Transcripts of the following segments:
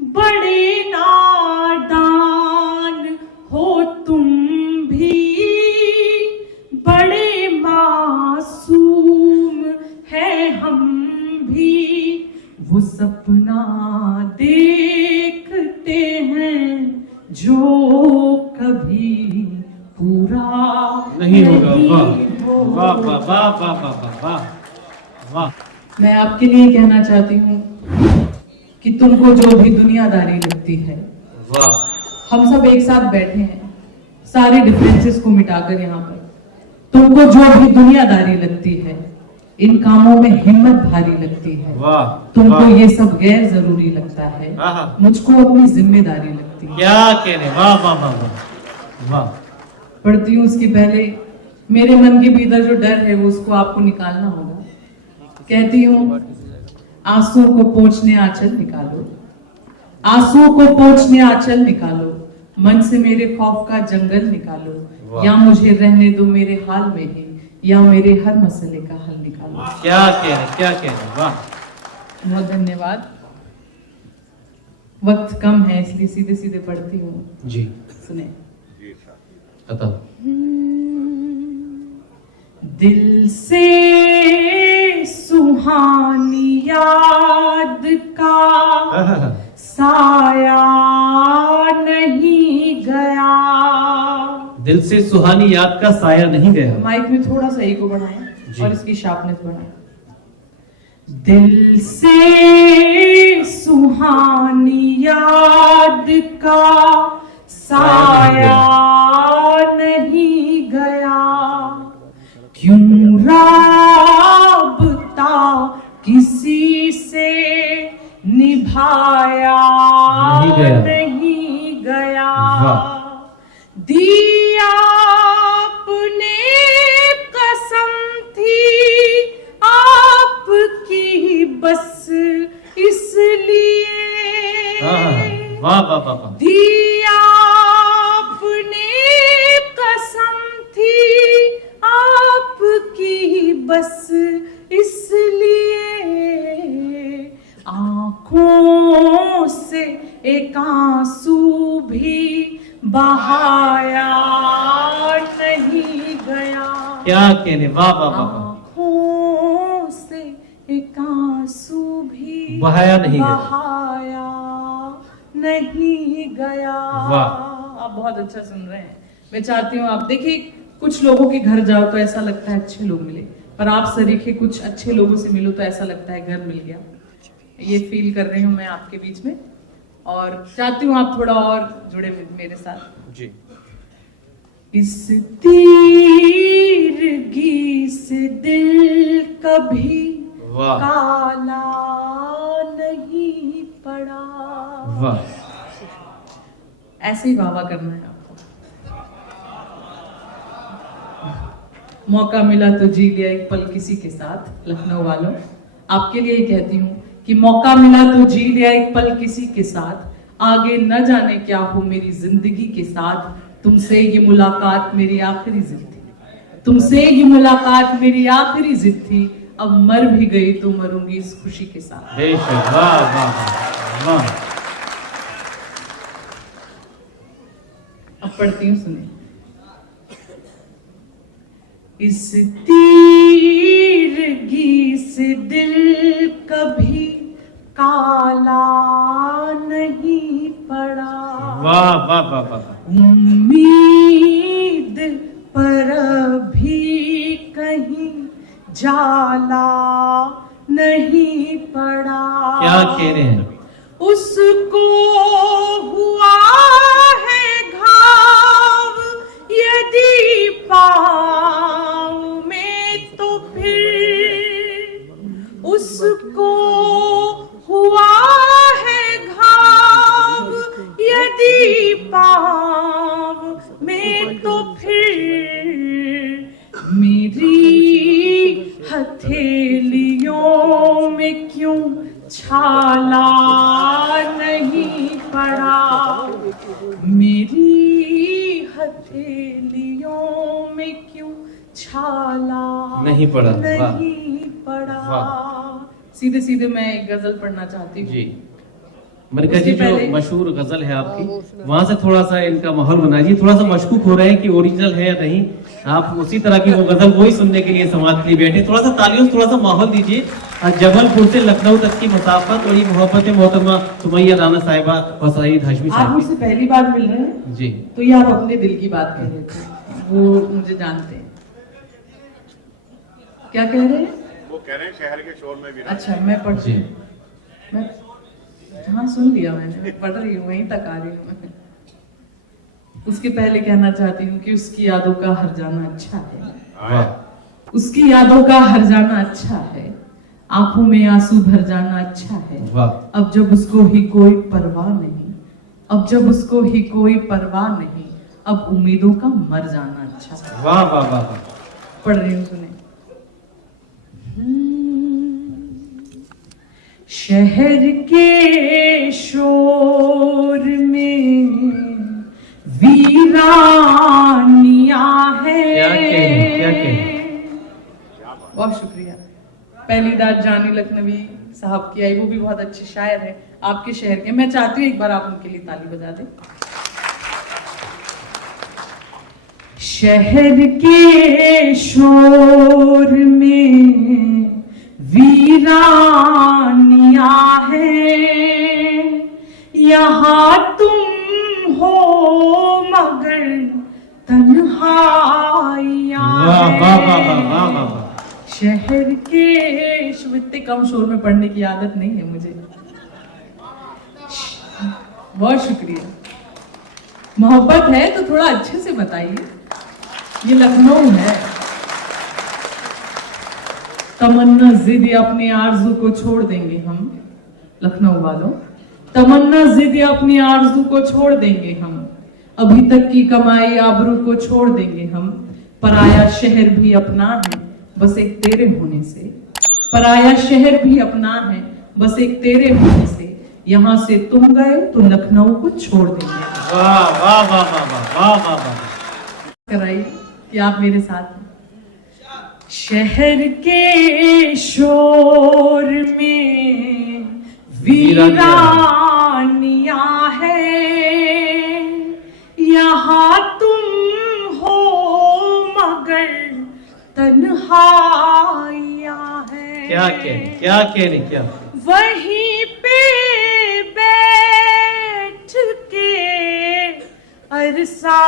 बड़े नादान हो तुम भी, बड़े मासूम है हम भी। वो सपना देखते हैं जो कभी पूरा नहीं होगा। वाह वाह वाह वाह वाह वाह वाह वाह। मैं आपके लिए कहना चाहती हूँ कि तुमको जो भी दुनियादारी लगती है, वाह। हम सब एक साथ बैठे हैं सारे डिफरेंसेस को मिटाकर यहाँ पर। तुमको जो भी दुनियादारी लगती है, इन कामों में हिम्मत भारी लगती है। वाह। तुमको वाह। ये सब गैर जरूरी लगता है, आहा। मुझको अपनी जिम्मेदारी लगती है। क्या कहने, वाह वाह वाह वाह वाह। पढ़ती हूँ उसके पहले मेरे मन के भीतर जो डर है वो उसको आपको निकालना होगा। कहती हूँ आंसुओं को पोंछने आंचल निकालो, आंसुओं को पोंछने आंचल निकालो, मन से मेरे खौफ का जंगल निकालो, या मुझे रहने दो मेरे हाल में ही, या मेरे हर मसले का हल निकालो। क्या कहने, क्या कहने, वाह। बहुत धन्यवाद। वक्त कम है इसलिए सीधे सीधे पढ़ती हूँ। जी सुने। बताओ। दिल से सुहानी याद का साया नहीं गया। दिल से सुहानी याद का साया नहीं गया। माइक में थोड़ा सा ईगो बढ़ाएं और इसकी शार्पनेस बढ़ाएं। दिल से सुहानी याद का साया नहीं गया। क्यों राबता किसी से निभाया नहीं गया। दिया आपने कसम थी आपकी बस इसलिए। वाह वाह वाह। दिया आपने कसम थी आपकी बस इसलिए। आंखों से एक आंसू भी बहाया नहीं गया। क्या कहने, वाह वाह वाह। आंखों से एक आंसू भी बहाया नहीं गया। बहाया नहीं गया। वाह। आप बहुत अच्छा सुन रहे हैं। मैं चाहती हूँ आप देखिए, कुछ लोगों के घर जाओ तो ऐसा लगता है अच्छे लोग मिले, पर आप सरीखे कुछ अच्छे लोगों से मिलो तो ऐसा लगता है घर मिल गया। ये फील कर रही हूँ मैं आपके बीच में, और चाहती हूँ आप थोड़ा और जुड़े मेरे साथ। जी। इस तीरगी से दिल कभी काला नहीं पड़ा। वाह। ऐसे ही वाह करना है आपको। मौका मिला तो जी लिया एक पल किसी के साथ। लखनऊ वालों, आपके लिए कहती हूँ कि मौका मिला तो जी लिया एक पल किसी के साथ, आगे न जाने क्या हो मेरी जिंदगी के साथ। तुमसे ये मुलाकात मेरी आखिरी जिद थी, तुमसे ये मुलाकात मेरी आखिरी जिद थी। अब मर भी गई तो मरूंगी इस खुशी के साथ। बेशक, वाह वाह वाह। अब पढ़ती हूँ, सुनिए। इस तीरगी से दिल कभी काला नहीं पड़ा। वाह वाह वाह वाह। उम्मीद पर भी कहीं जाला नहीं पड़ा। क्या कह रहे हैं? उसको हुआ है घाव यदि पाँव में तो फिर उसको हुआ है घाव यदि पाँव में तो फिर मेरी हथेलियों में क्यों छाला नहीं पड़ा। मेरी हथेलियों में क्यों छाला नहीं पड़ा। नहीं पड़ा। सीधे सीधे मैं एक गजल पढ़ना चाहती हूँ। जी। मलिका जी उसके जो पहले- मशहूर गजल है आपकी, वहां से थोड़ा सा इनका माहौल बनाइए। थोड़ा सा मशकूक हो रहे हैं कि ओरिजिनल है या नहीं। आप उसी तरह की वो गजल वही सुनने के लिए समाज के लिए बैठे। थोड़ा सा तालियों से थोड़ा सा माहौल दीजिए। जबलपुर से लखनऊ तक की मसाफत और ये मोहब्बत मोहतरमा सुमैया राना साहिबा और सईद हाशमी आप साहब मुझसे पहली बार मिल रहे हैं, जी। तो ये आप अपने दिल की बात कह रहे थे, वो मुझे जानते हैं। क्या कह रहे हैं? वो कह रहे हैं शहर के शोर में भी ना। अच्छा, मैं पढ़ जी। मैं हाँ सुन लिया मैंने, मैं पढ़ रही हूँ, वहीं तक आ रही हूँ मैं। उसके पहले कहना चाहती हूँ कि उसकी यादों का हर जाना अच्छा है, वाह उसकी यादों का हर जाना अच्छा है, आंखों में आंसू भर जाना अच्छा है। वाह अब जब उसको ही कोई परवाह नहीं, अब जब उसको ही कोई परवाह नहीं, अब उम्मीदों का मर जाना अच्छा है। वाह वाह वाह वाह। पढ़ रही हूँ, सुने। शहर के शोर में वीरानिया है। क्या कहें, क्या कहें। बहुत शुक्रिया। पहली रात जानी लखनवी साहब की आई, वो भी बहुत अच्छे शायर हैं आपके शहर के। मैं चाहती हूँ एक बार आप उनके लिए ताली बजा दें। शहर के शोर में वीरानिया है, यहाँ तुम हो मगर तन्हाइयाँ वाह वाह वाह वाह वाह वाह वाह। शहर के इतने कम शोर में पढ़ने की आदत नहीं है मुझे। बहुत शुक्रिया। मोहब्बत है तो थोड़ा अच्छे से बताइए। ये लखनऊ है। तमन्ना जिद अपनी आरजू को छोड़ देंगे हम, लखनऊ वालों। तमन्ना जिद अपनी आरजू को छोड़ देंगे हम, अभी तक की कमाई आबरू को छोड़ देंगे हम। पराया शहर भी अपना है बस एक तेरे होने से, पराया शहर भी अपना है बस एक तेरे होने से। यहाँ से तुम गए तो लखनऊ को छोड़ देंगे। वाह वाह वाह वाह वाह वाह वाह वाह। कराइए कि आप मेरे साथ हैं। शहर के शोर में वीरानिया है, यहाँ तुम हो मगर तन्हाइयाँ है। क्या कहने क्या। वहीं पे बैठ के अरसा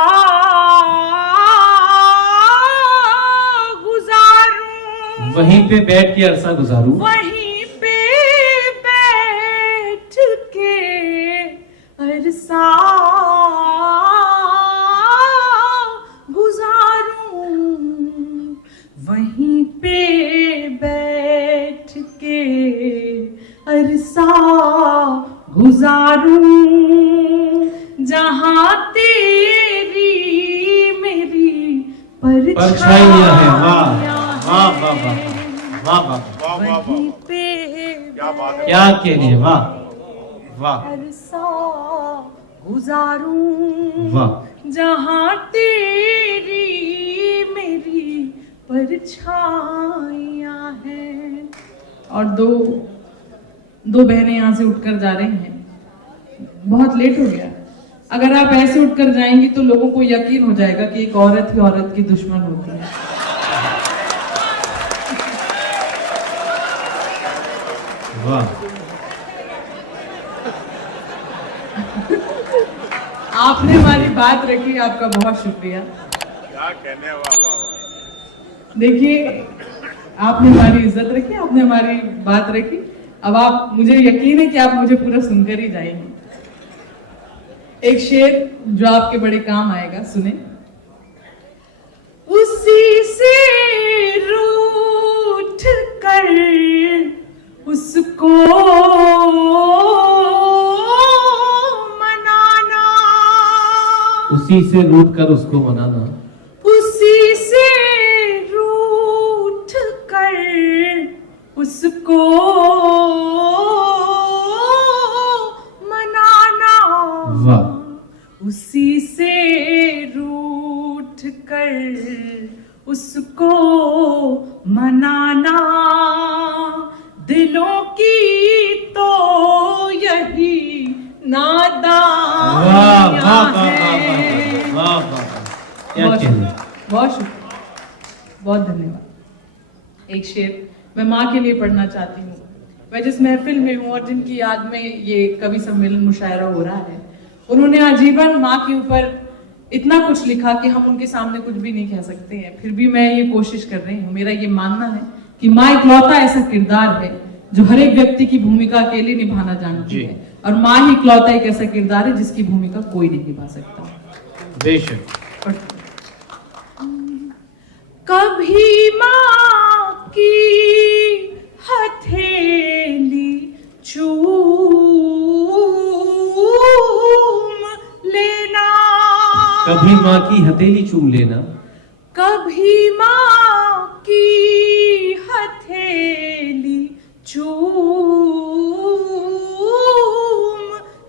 गुजारूं, वहीं पे बैठ के अरसा गुजारूं, वहीं पे बैठ के अरसा गुजारूं, वहीं पे बैठ के अरसा गुजारूं, जहां तेरी मेरी परछाइयां हैं। वाह वाह वाह वाह वाह वाह। वाह वाह वाह, वहीं पे क्या बात है। क्या कहने। वाह वाह अरसा गुजारूं, वाह। जहां तेरी मेरी परछाइयां हैं। और दो बहनें यहाँ से उठकर जा रही हैं। बहुत लेट हो गया। अगर आप ऐसे उठकर जाएंगी तो लोगों को यकीन हो जाएगा कि एक औरत ही औरत की दुश्मन होती है। वाह। आपने हमारी बात रखी, आपका बहुत शुक्रिया। क्या कहने। वाह वाह वाह। देखिए, आपने हमारी इज्जत रखी, आपने हमारी बात रखी। अब आप, मुझे यकीन है कि आप मुझे पूरा सुनकर ही जाएंगे। एक शेर जो आपके बड़े काम आएगा, सुने। उसी से रूठ कर उसको मनाना, उसी से रूठ कर उसको मनाना, उसी से रूठ कर उसको मनाना, वाह। उसी से रूठ कर उसको मनाना, दिलों की तो यही बहुत धन्यवाद। एक शेर मैं माँ के लिए पढ़ना चाहती हूँ। मैं जिस महफिल में हूँ और जिनकी याद में ये कवि सम्मेलन मुशायरा हो रहा है, उन्होंने आजीवन माँ के ऊपर इतना कुछ लिखा कि हम उनके सामने कुछ भी नहीं कह सकते हैं। फिर भी मैं ये कोशिश कर रही हूँ। मेरा ये मानना है कि माँ इकलौता ऐसा किरदार है जो हर एक व्यक्ति की भूमिका अकेले निभाना जानती है, और माँ ही इकलौता एक ऐसा किरदार है जिसकी भूमिका कोई नहीं निभा सकता। बेशक। कभी माँ की हथेली चूम लेना, कभी माँ की हथेली चूम लेना, कभी माँ की हथेली चूम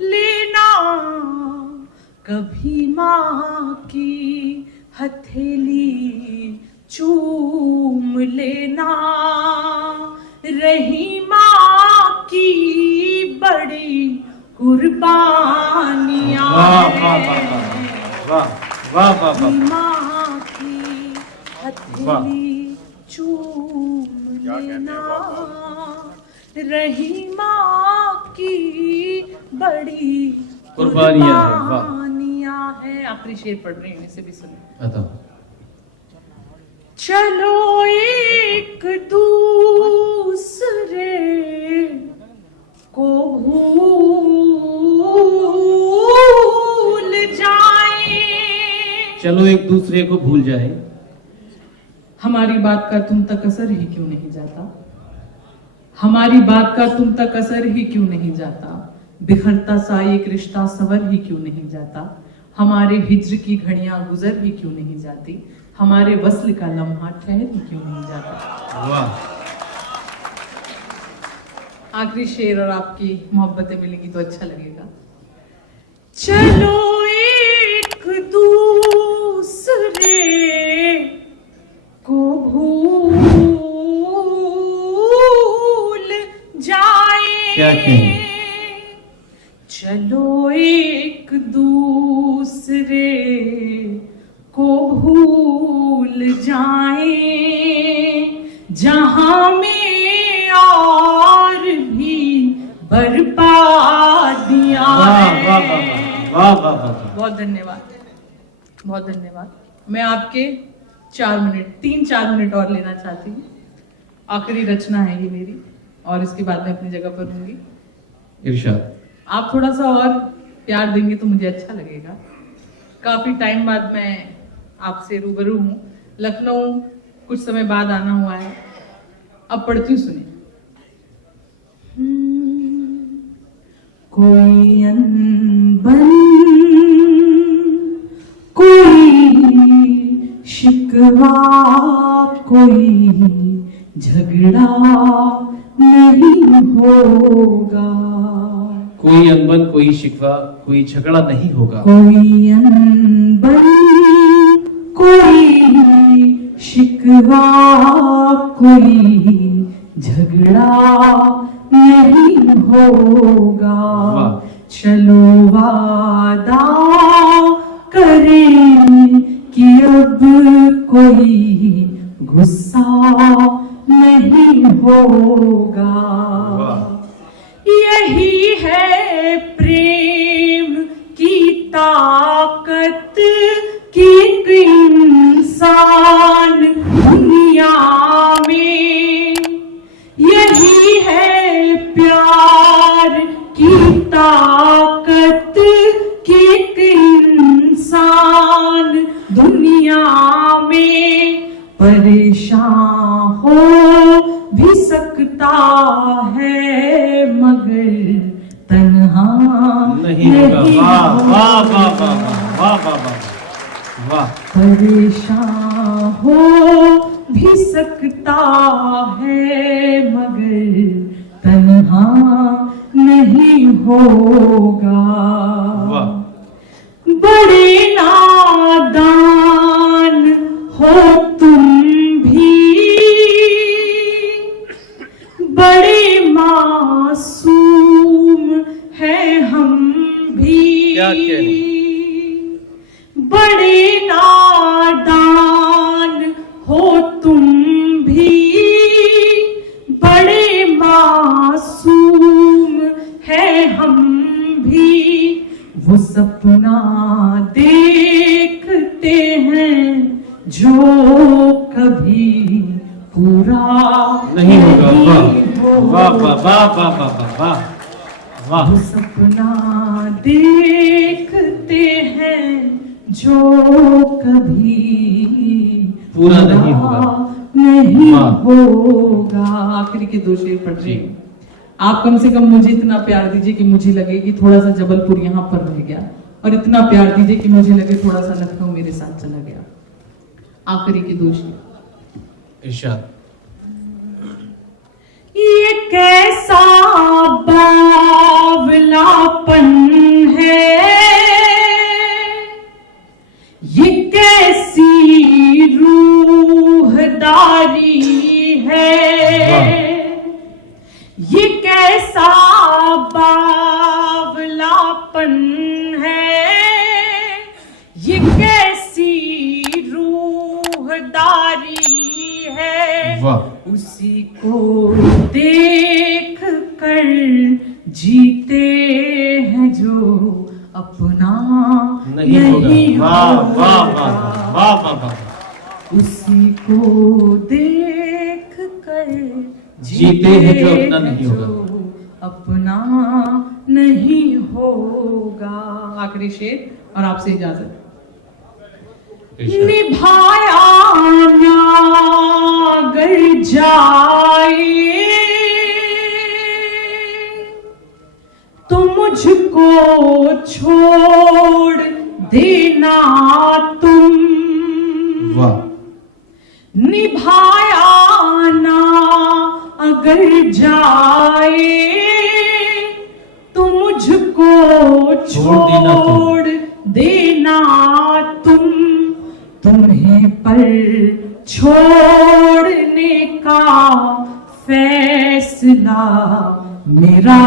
लेना, कभी माँ की हथेली चूम लेना, रही माँ की बड़ी कुर्बानियां वाह वाह वाह वाह वाह वाह, माँ की हथेली चूम लेना, रही माँ की बड़ी कुर्बानियां हैं, वाह। कुर्बानियां हैं। आखिरी शेर पढ़ रही हूँ, इसे भी सुनिए। अता चलो एक दूसरे को भूल जाए, चलो एक दूसरे को भूल जाए, हमारी बात का तुम तक असर ही क्यों नहीं जाता, हमारी बात का तुम तक असर ही क्यों नहीं जाता, बिखरता सा एक रिश्ता सवर ही क्यों नहीं जाता, हमारे हिज्र की घड़ियां गुजर ही क्यों नहीं जाती, हमारे वस्ल का लम्हा ठहर ही क्यों नहीं जाता। वाह। आखिरी शेर और आपकी मोहब्बतें मिलेंगी तो अच्छा लगेगा। चलो एक दूसरे को भूल जाए, क्या कहें? चलो एक दूसरे को भूल जाए, जहां में और भी बर्बादियां हैं। वाह वाह वाह वाह। बहुत धन्यवाद, बहुत धन्यवाद। मैं आपके 3-4 मिनट और लेना चाहती हूँ। आखिरी रचना है ये मेरी, और इसके बाद मैं अपनी जगह पर होंगी। इरशाद। आप थोड़ा सा और प्यार देंगे तो मुझे अच्छा लगेगा। काफी टाइम बाद मैं आपसे रूबरू हूँ। लखनऊ कुछ समय बाद आना हुआ है। अब पढ़ती हूँ, सुनिए। कोई अनबन, कोई शिकवा, कोई झगड़ा नहीं होगा, कोई अनबन, कोई शिकवा, कोई झगड़ा नहीं होगा, कोई अनबन, कोई शिकवा, कोई झगड़ा नहीं होगा, चलो वादा करें कि अब कोई गुस्सा नहीं होगा। यही है प्रेम की ताकत कि एक इंसान दुनिया में, यही है प्यार की ताकत कि एक इंसान दुनिया में परेशान हो भी सकता है मगर तन्हा नहीं होगा। वाह वाह वाह वाह वाह वाह वाह वाह। परेशान हो भी सकता है मगर तन्हा नहीं होगा। वाह। बड़े नादान हो तुम भी, बड़े मासूम हैं हम भी, क्या कहने? बड़े नादान हो तुम भी वो सपना देखते हैं जो कभी पूरा नहीं होगा। वाह वाह वाह वाह वाह वाह वाह वाह। वो सपना देखते हैं जो कभी पूरा नहीं होगा। नहीं वाह। होगा। आखिरी के दो शेर पढ़ रही हूँ। आप कम से कम मुझे इतना प्यार दीजिए कि मुझे लगे कि थोड़ा सा जबलपुर यहाँ पर रह गया, और इतना प्यार दीजिए कि मुझे लगे थोड़ा सा लखनऊ मेरे साथ चला गया। आखिरी के दो शेर। इरशाद। ये कैसा बावलापन है, ये कैसी रूहदारी है, ये कैसा बावलापन है, ये कैसी रूहदारी है। वाह। उसी को देख कर जीते हैं जो अपना नहीं होगा। वाह वाह वाह वाह वाह वाह। उसी को देख कर जीते हैं जो अपना नहीं होगा। जो अपना नहीं होगा। आखिरी शेर और आपसे इजाजत। इरशाद। निभाया ना अगर जाए तो मुझको छोड़ देना तुम। वाह। निभाया ना अगर जाए तो मुझको छोड़ देना तुम। तुम्हें पर छोड़ने का फैसला मेरा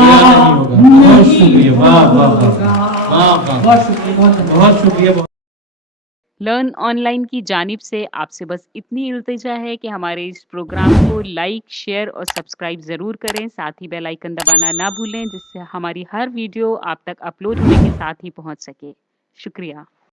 बहुत शुक्रिया। वाह वाह वाह वाह वाह। बहुत शुक्रिया। बहुत शुक्रिया। लर्न ऑनलाइन की जानिब से आपसे बस इतनी इल्तिजा है कि हमारे इस प्रोग्राम को लाइक, शेयर और सब्सक्राइब ज़रूर करें। साथ ही बेल आइकन दबाना ना भूलें, जिससे हमारी हर वीडियो आप तक अपलोड होने के साथ ही पहुंच सके। शुक्रिया।